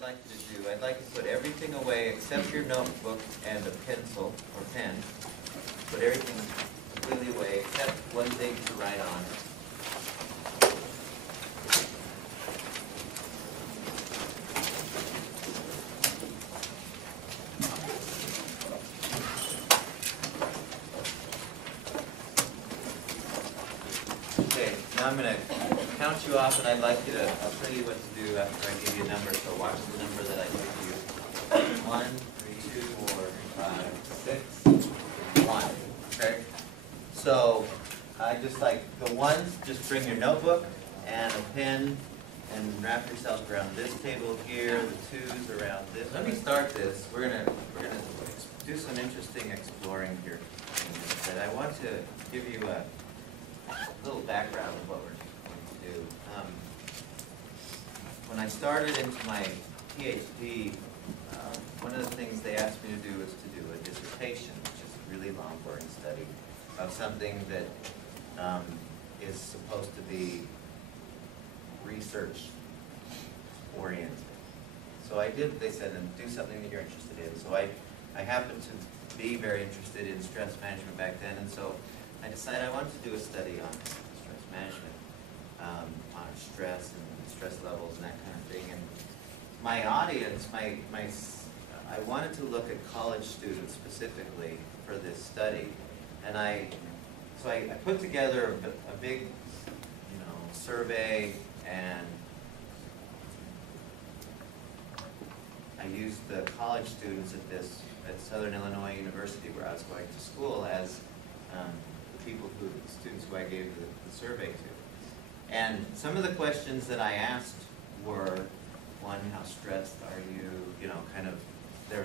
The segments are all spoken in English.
I'd like you to do, I'd like you to put everything away except your notebook and a pencil or pen. Put everything completely away except one thing to write on. Okay, now I'm going to count you off, and I'd like you to, I'll tell you what to do after I give you a number, so watch the number that I give you. 1, 3, 2, 4, 5, 6, 1. Okay? So, I just like the ones, just bring your notebook and a pen and wrap yourself around this table here, the twos around this. Let me start this. We're gonna do some interesting exploring here. But I want to give you a little background of what we're going to do. When I started into my PhD, one of the things they asked me to do was to do a dissertation, which is a really long, boring study of something that is supposed to be research-oriented. So I did, they said, and do something that you're interested in. So I happened to be very interested in stress management back then, and so I decided I wanted to do a study on stress management, on stress and stress levels and that kind of thing. And my audience, I wanted to look at college students specifically for this study, and so I put together a big, survey, and I used the college students at Southern Illinois University, where I was going to school, as the students who I gave the survey to. And some of the questions that I asked were, one, how stressed are you? There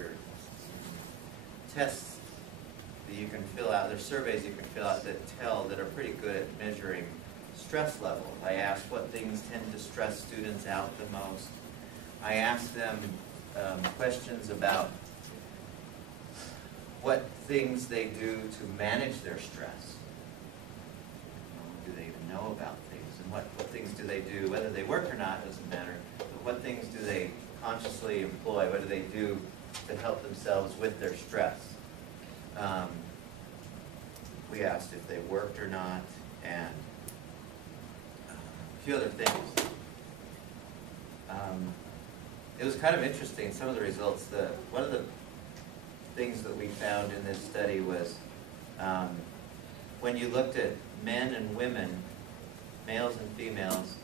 are tests that you can fill out, there's surveys you can fill out that are pretty good at measuring stress level. I asked what things tend to stress students out the most. I asked them questions about what things they do to manage their stress. Do they even know about things? And what things do they do? Whether they work or not doesn't matter. But what things do they consciously employ? What do they do to help themselves with their stress? We asked if they worked or not, and a few other things. It was kind of interesting, some of the results. One of the things that we found in this study was when you looked at men and women, males and females,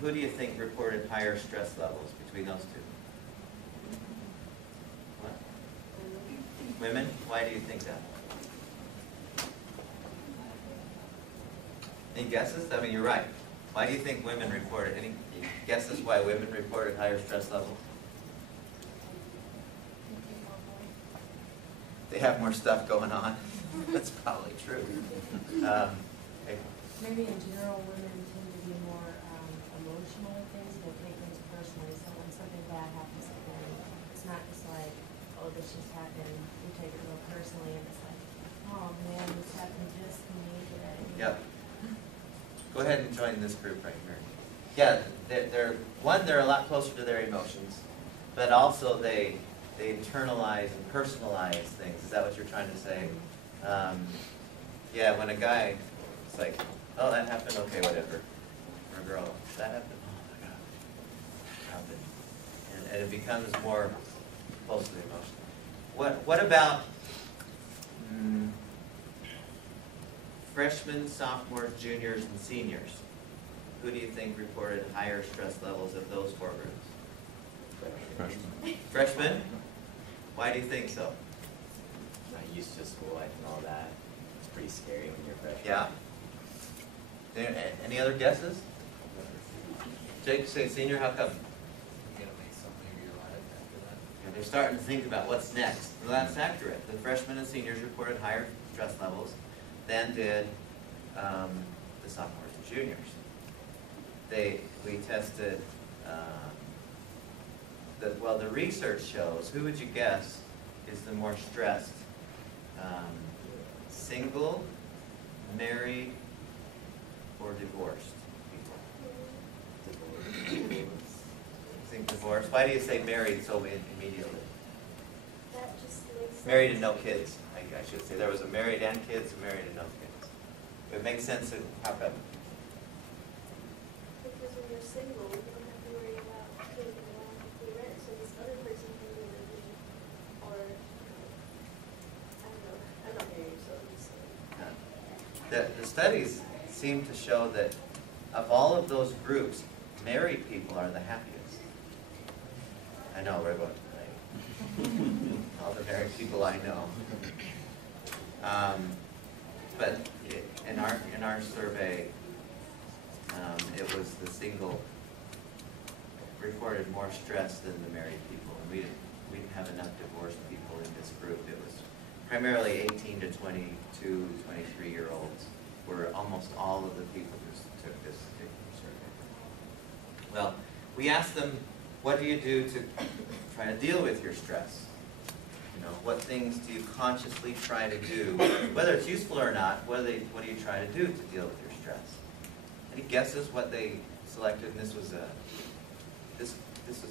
who do you think reported higher stress levels between those two? What? Women? Why do you think that? Any guesses? I mean, you're right. Why do you think women reported? Any guesses why women reported higher stress levels? They have more stuff going on. That's probably true. Maybe in general, women tend to be more emotional with things. They take things personally. So when something bad happens to them, it's not just like, oh, this just happened. We take it real personally, and it's like, oh man, this happened just to me today. Yep. Go ahead and join this group right here. Yeah, they're a lot closer to their emotions, but also they internalize and personalize things. Is that what you're trying to say? Yeah, when a guy, it's like, oh, that happened, okay, whatever. Or a girl, that happened, oh my God, that happened. And it becomes more closely emotional. What about freshmen, sophomores, juniors, and seniors? Who do you think reported higher stress levels of those four groups? Freshmen. Freshmen? Why do you think so? Not used to school life and all that. It's pretty scary when you're a freshman. Yeah. Any other guesses? Jake, say senior, how come? You gotta make something of your life after that. Yeah, they're starting to think about what's next. Well, that's accurate. The freshmen and seniors reported higher stress levels than did the sophomores and juniors. We tested, the research shows, who would you guess is the more stressed? Single, married, or divorced people? I think divorced? Why do you say married so immediately? That just makes sense. Married and no kids, I should say. There was a married and kids, a married and no kids. It makes sense. How come? Because when you're single, you don't have to worry about paying the monthly rent, so this other person can be with you. Or, I don't know, I'm not married, so I'm just saying. The studies seem to show that of all of those groups, married people are the happiest. I know, we're about all the married people I know. But in our survey, it was the single reported more stress than the married people, and we didn't have enough divorced people in this group. It was primarily 18 to 22, 23-year-olds were almost all of the people who took this particular survey. Well, we asked them, what do you do to try to deal with your stress? You know, what things do you consciously try to do, whether it's useful or not? What do you try to do to deal with your stress? Any guesses what they selected? And this was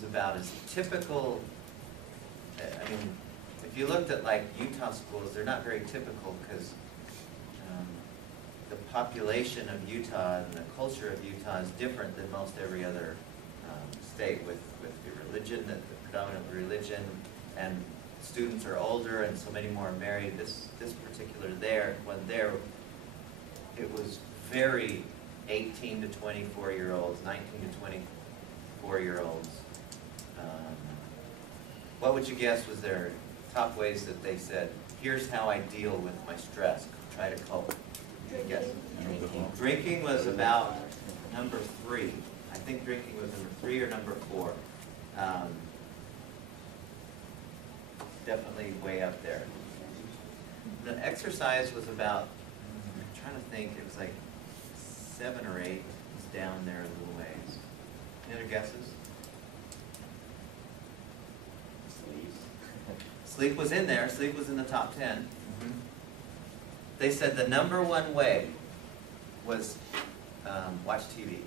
about as typical. I mean, if you looked at like Utah schools, they're not very typical because the population of Utah and the culture of Utah is different than most every other state with the religion, the predominant religion, and students are older and so many more are married. This particular one there, it was very 18 to 24-year-olds, 19 to 24-year-olds. What would you guess was their top ways that they said, here's how I deal with my stress, try to cope? Yes. Drinking was about number 3. I think drinking was number 3 or number 4. Definitely way up there. The exercise was about, I'm trying to think, it was like 7 or 8. It was down there a little ways. Any other guesses? Sleep. Sleep was in there. Sleep was in the top 10. They said the number one way was watch TV.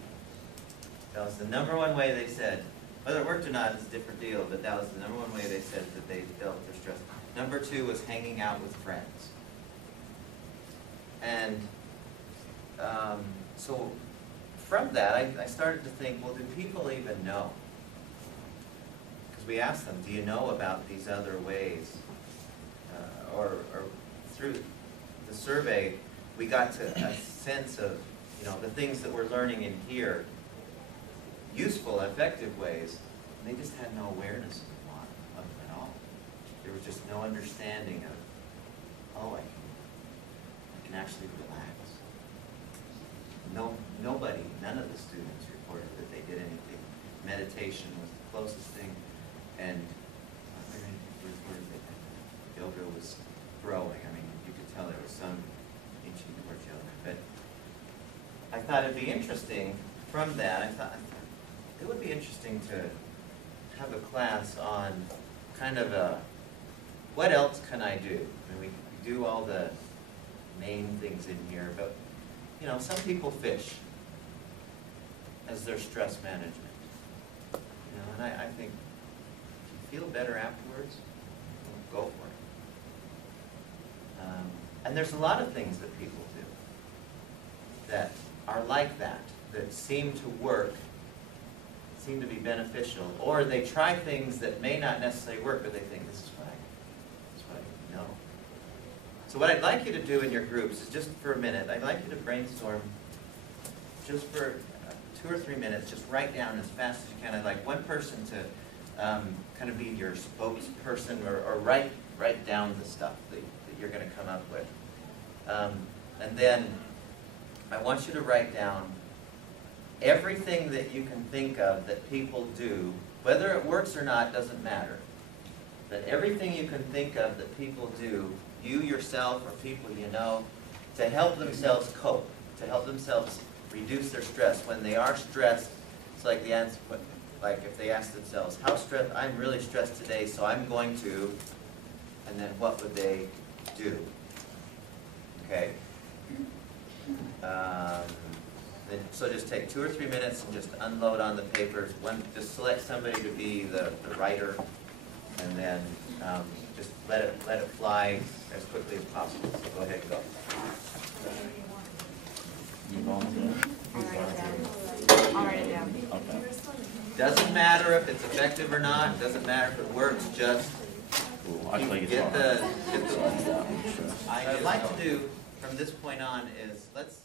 That was the number one way they said. Whether it worked or not is a different deal, but that was the number one way they said that they dealt with their stress. Number 2 was hanging out with friends. And so from that, I started to think, well, do people even know? Because we asked them, do you know about these other ways? Or through the survey, we got to a sense of, you know, the things that we're learning in here, useful, effective ways, and they just had no awareness of them at all. There was just no understanding of, oh, I can actually relax. Nobody, none of the students reported that they did anything. Meditation was the closest thing, and yoga was growing. I mean, you could tell there was some inching towards yoga. But I thought it'd be interesting from that. I thought it would be interesting to have a class on kind of a, what else can I do? I mean, we do all the main things in here, but you know, some people fish as their stress management. You know, and I think if you feel better afterwards, go for it. And there's a lot of things that people do that are like that seem to work, seem to be beneficial, or they try things that may not necessarily work, but they think this is what I know. So what I'd like you to do in your groups is just for a minute, I'd like you to brainstorm just for 2 or 3 minutes, just write down as fast as you can. I'd like one person to kind of be your spokesperson or write down the stuff that you're going to come up with. And then I want you to write down everything that you can think of that people do, whether it works or not doesn't matter. That everything you can think of that people do, you yourself or people you know, to help themselves cope, to help themselves reduce their stress. When they are stressed, it's like the answer, like if they ask themselves, how stressed, I'm really stressed today, so I'm going to, and then what would they do? Okay? So just take 2 or 3 minutes and just unload on the papers. Just select somebody to be the writer, and then just let it fly as quickly as possible. So go ahead and go. You volunteer? I'll write it down. Okay. Doesn't matter if it's effective or not. Doesn't matter if it works. Just Cool. I think it's get hard. the. So, yeah, I'm sure. What I'd like to do from this point on is let's